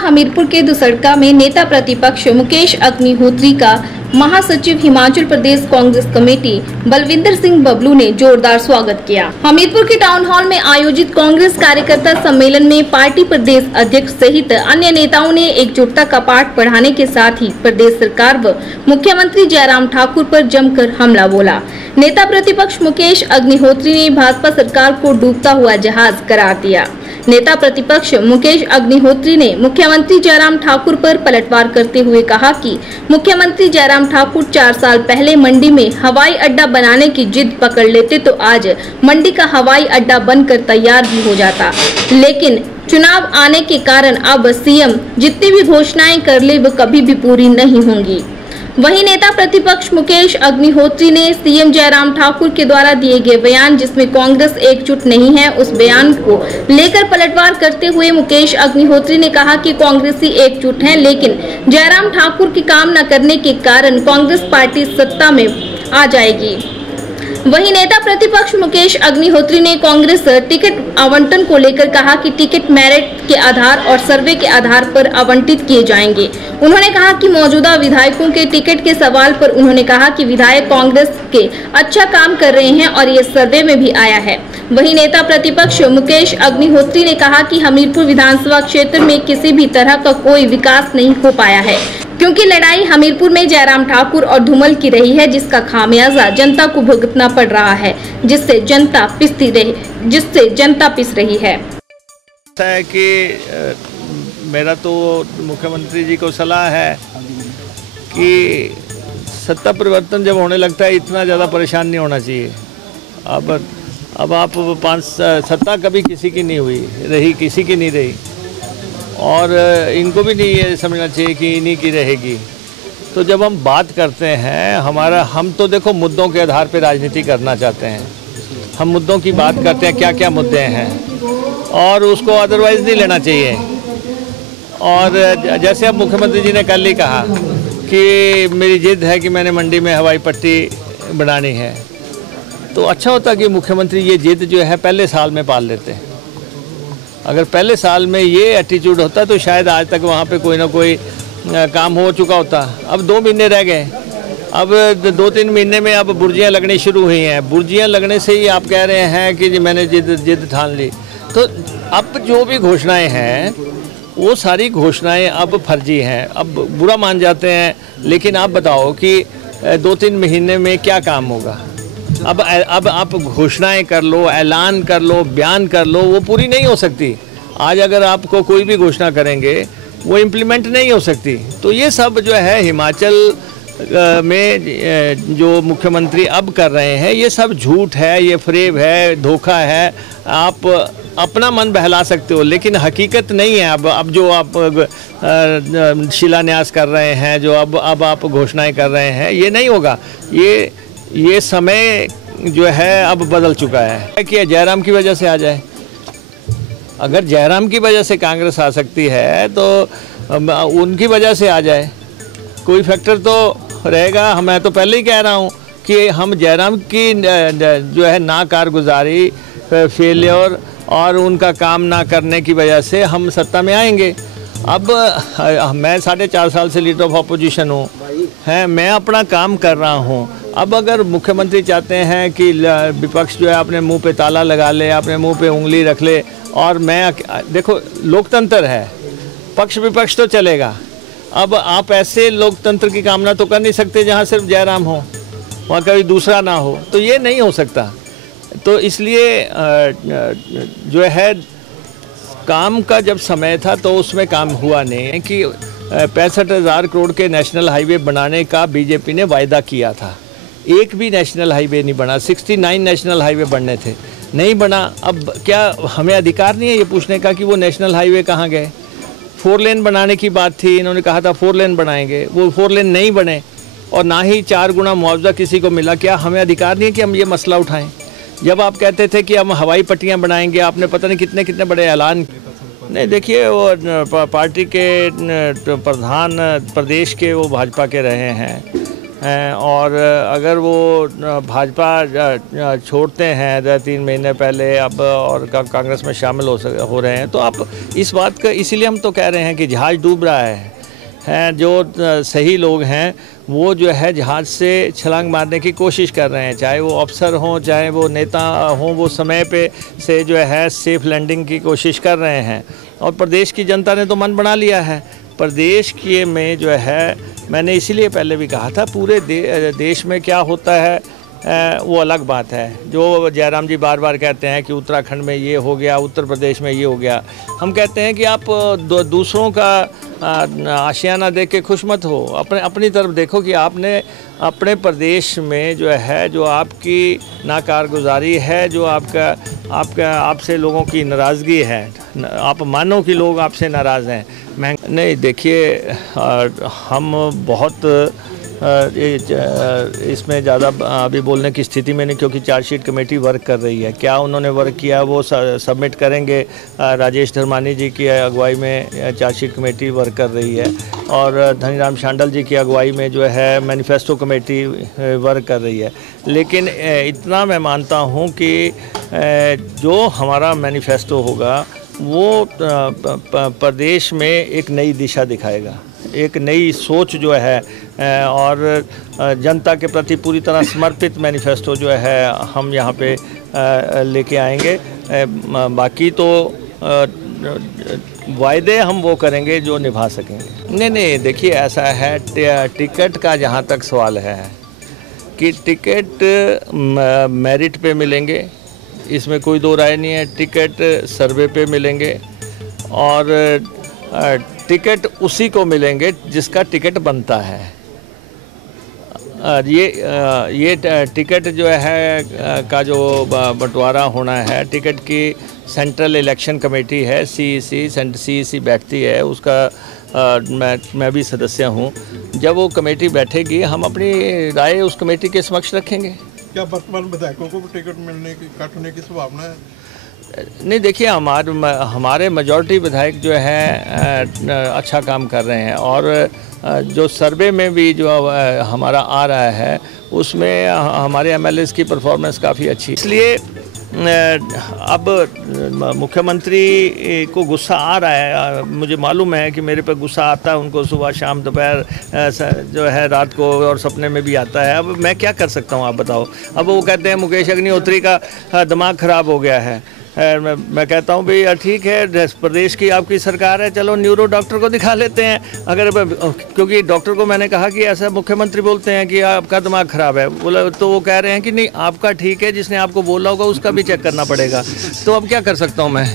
हमीरपुर के दुसड़का में नेता प्रतिपक्ष मुकेश अग्निहोत्री का महासचिव हिमाचल प्रदेश कांग्रेस कमेटी बलविंदर सिंह बबलू ने जोरदार स्वागत किया। हमीरपुर के टाउन हॉल में आयोजित कांग्रेस कार्यकर्ता सम्मेलन में पार्टी प्रदेश अध्यक्ष सहित अन्य नेताओं ने एकजुटता का पाठ पढ़ाने के साथ ही प्रदेश सरकार व मुख्यमंत्री जयराम ठाकुर पर जमकर हमला बोला। नेता प्रतिपक्ष मुकेश अग्निहोत्री ने भाजपा सरकार को डूबता हुआ जहाज करार दिया। नेता प्रतिपक्ष मुकेश अग्निहोत्री ने मुख्यमंत्री जयराम ठाकुर पर पलटवार करते हुए कहा कि मुख्यमंत्री जयराम ठाकुर 4 साल पहले मंडी में हवाई अड्डा बनाने की जिद पकड़ लेते तो आज मंडी का हवाई अड्डा बनकर तैयार भी हो जाता, लेकिन चुनाव आने के कारण अब सीएम जितनी भी घोषणाएं कर ले वो कभी भी पूरी नहीं होंगी। वहीं नेता प्रतिपक्ष मुकेश अग्निहोत्री ने सीएम जयराम ठाकुर के द्वारा दिए गए बयान जिसमें कांग्रेस एकजुट नहीं है, उस बयान को लेकर पलटवार करते हुए मुकेश अग्निहोत्री ने कहा कि कांग्रेसी एकजुट हैं, लेकिन जयराम ठाकुर की काम न करने के कारण कांग्रेस पार्टी सत्ता में आ जाएगी। वहीं नेता प्रतिपक्ष मुकेश अग्निहोत्री ने कांग्रेस टिकट आवंटन को लेकर कहा कि टिकट मेरिट के आधार और सर्वे के आधार पर आवंटित किए जाएंगे। उन्होंने कहा कि मौजूदा विधायकों के टिकट के सवाल पर उन्होंने कहा कि विधायक कांग्रेस के अच्छा काम कर रहे हैं और ये सर्वे में भी आया है। वहीं नेता प्रतिपक्ष मुकेश अग्निहोत्री ने कहा कि हमीरपुर विधानसभा क्षेत्र में किसी भी तरह का कोई विकास नहीं हो पाया है, क्योंकि लड़ाई हमीरपुर में जयराम ठाकुर और धूमल की रही है, जिसका खामियाजा जनता को भुगतना पड़ रहा है, जिससे जनता पिस रही है। कि मेरा तो मुख्यमंत्री जी को सलाह है कि सत्ता परिवर्तन जब होने लगता है इतना ज़्यादा परेशान नहीं होना चाहिए। अब आप सत्ता कभी किसी की नहीं रही, किसी की नहीं रही, और इनको भी नहीं ये समझना चाहिए कि इन्हीं की रहेगी। तो जब हम बात करते हैं हम तो देखो मुद्दों के आधार पर राजनीति करना चाहते हैं। हम मुद्दों की बात करते हैं, क्या क्या मुद्दे हैं, और उसको अदरवाइज़ नहीं लेना चाहिए। और जैसे अब मुख्यमंत्री जी ने कल ही कहा कि मेरी जिद है कि मैंने मंडी में हवाई पट्टी बनानी है, तो अच्छा होता कि मुख्यमंत्री ये जिद जो है पहले साल में पाल लेते। अगर पहले साल में ये एटीट्यूड होता तो शायद आज तक वहाँ पे कोई ना कोई काम हो चुका होता। अब 2 महीने रह गए, अब 2-3 महीने में अब बुर्जियाँ लगनी शुरू हुई हैं। बुर्जियाँ लगने से ही आप कह रहे हैं कि मैंने जिद ठान ली। तो अब जो भी घोषणाएं हैं वो सारी घोषणाएं अब फर्जी हैं, अब बुरा मान जाते हैं। लेकिन आप बताओ कि 2-3 महीने में क्या काम होगा। अब आप घोषणाएं कर लो, ऐलान कर लो, बयान कर लो, वो पूरी नहीं हो सकती। आज अगर आपको कोई भी घोषणा करेंगे वो इम्प्लीमेंट नहीं हो सकती। तो ये सब जो है हिमाचल में जो मुख्यमंत्री अब कर रहे हैं ये सब झूठ है, ये फ्रेब है, धोखा है। आप अपना मन बहला सकते हो, लेकिन हकीकत नहीं है। अब जो आप शिलान्यास कर रहे हैं, जो अब आप घोषणाएं कर रहे हैं, ये नहीं होगा। ये समय जो है अब बदल चुका है कि जयराम की वजह से आ जाए। अगर जयराम की वजह से कांग्रेस आ सकती है तो उनकी वजह से आ जाए, कोई फैक्टर तो रहेगा। मैं तो पहले ही कह रहा हूँ कि हम जयराम की जो है नाकारगुजारी, फेलियर और उनका काम ना करने की वजह से हम सत्ता में आएंगे। अब मैं 4.5 साल से लीडर ऑफ अपोजिशन हूँ, मैं अपना काम कर रहा हूँ। अब अगर मुख्यमंत्री चाहते हैं कि विपक्ष जो है अपने मुंह पे ताला लगा ले, अपने मुंह पे उंगली रख ले, और देखो लोकतंत्र है, पक्ष विपक्ष तो चलेगा। अब आप ऐसे लोकतंत्र की कामना तो कर नहीं सकते जहाँ सिर्फ जयराम हो, वहाँ कभी दूसरा ना हो, तो ये नहीं हो सकता। तो इसलिए जो है काम का जब समय था तो उसमें काम हुआ नहीं कि 65,000 करोड़ के नेशनल हाईवे बनाने का बीजेपी ने वायदा किया था। एक भी नेशनल हाईवे नहीं बना, 69 नेशनल हाईवे बनने थे, नहीं बना। अब क्या हमें अधिकार नहीं है ये पूछने का कि वो नेशनल हाईवे कहाँ गए? 4 लेन बनाने की बात थी, इन्होंने कहा था 4 लेन बनाएंगे, वो 4 लेन नहीं बने, और ना ही 4 गुना मुआवजा किसी को मिला। क्या हमें अधिकार नहीं है कि हम ये मसला उठाएं? जब आप कहते थे कि हम हवाई पट्टियां बनाएंगे, आपने पता नहीं कितने कितने बड़े ऐलान। नहीं, देखिए वो पार्टी के प्रधान प्रदेश के वो भाजपा के रहे हैं, और अगर वो भाजपा छोड़ते हैं 3 महीने पहले अब और कांग्रेस में शामिल हो रहे हैं, तो आप इस बात का, इसीलिए हम तो कह रहे हैं कि जहाज़ डूब रहा है। जो सही लोग हैं वो जो है जहाज़ से छलांग मारने की कोशिश कर रहे हैं, चाहे वो अफसर हों चाहे वो नेता हों, वो समय पे से जो है सेफ़ लैंडिंग की कोशिश कर रहे हैं। और प्रदेश की जनता ने तो मन बना लिया है। प्रदेश के में जो है, मैंने इसीलिए पहले भी कहा था, पूरे देश में क्या होता है वो अलग बात है। जो जयराम जी बार बार कहते हैं कि उत्तराखंड में ये हो गया, उत्तर प्रदेश में ये हो गया, हम कहते हैं कि आप दूसरों का आशियाना देख के खुश मत हो, अपनी तरफ देखो कि आपने अपने प्रदेश में जो है, जो आपकी नाकारगुजारी है, जो आपसे लोगों की नाराज़गी है, आप मानो कि लोग आपसे नाराज़ हैं। नहीं, देखिए हम बहुत इसमें ज़्यादा अभी बोलने की स्थिति में नहीं, क्योंकि चार्जशीट कमेटी वर्क कर रही है। क्या उन्होंने वर्क किया वो सबमिट करेंगे। राजेश धर्मानी जी की अगुवाई में चार्जशीट कमेटी वर्क कर रही है और धनीराम शांडल जी की अगुवाई में जो है मैनिफेस्टो कमेटी वर्क कर रही है। लेकिन इतना मैं मानता हूँ कि जो हमारा मैनिफेस्टो होगा वो प्रदेश में एक नई दिशा दिखाएगा, एक नई सोच जो है और जनता के प्रति पूरी तरह समर्पित मैनिफेस्टो जो है हम यहाँ पे लेके आएंगे। बाकी तो वायदे हम वो करेंगे जो निभा सकेंगे। नहीं, देखिए ऐसा है, टिकट का जहाँ तक सवाल है कि टिकट मेरिट पे मिलेंगे, इसमें कोई दो राय नहीं है। टिकट सर्वे पे मिलेंगे और टिकट उसी को मिलेंगे जिसका टिकट बनता है। ये टिकट जो है का जो बंटवारा होना है, टिकट की सेंट्रल इलेक्शन कमेटी है, CEC बैठती है, उसका मैं भी सदस्य हूँ। जब वो कमेटी बैठेगी हम अपनी राय उस कमेटी के समक्ष रखेंगे। क्या वर्तमान विधायकों को भी टिकट मिलने की काटने की संभावना है? नहीं, देखिए हमारे मेजॉरिटी विधायक जो हैं अच्छा काम कर रहे हैं और जो सर्वे में भी जो हमारा आ रहा है उसमें हमारे MLAs की परफॉर्मेंस काफ़ी अच्छी, इसलिए अब मुख्यमंत्री को गुस्सा आ रहा है। मुझे मालूम है कि मेरे पे गुस्सा आता है उनको, सुबह शाम दोपहर जो है रात को और सपने में भी आता है। अब मैं क्या कर सकता हूँ, आप बताओ। अब वो कहते हैं मुकेश अग्निहोत्री का दिमाग ख़राब हो गया है। मैं कहता हूँ भाई ठीक है, प्रदेश की आपकी सरकार है, चलो न्यूरो डॉक्टर को दिखा लेते हैं। अगर क्योंकि डॉक्टर को मैंने कहा कि ऐसा मुख्यमंत्री बोलते हैं कि आपका दिमाग ख़राब है, बोला तो वो कह रहे हैं कि नहीं आपका ठीक है, जिसने आपको बोला होगा उसका भी चेक करना पड़ेगा। तो अब क्या कर सकता हूँ मैं।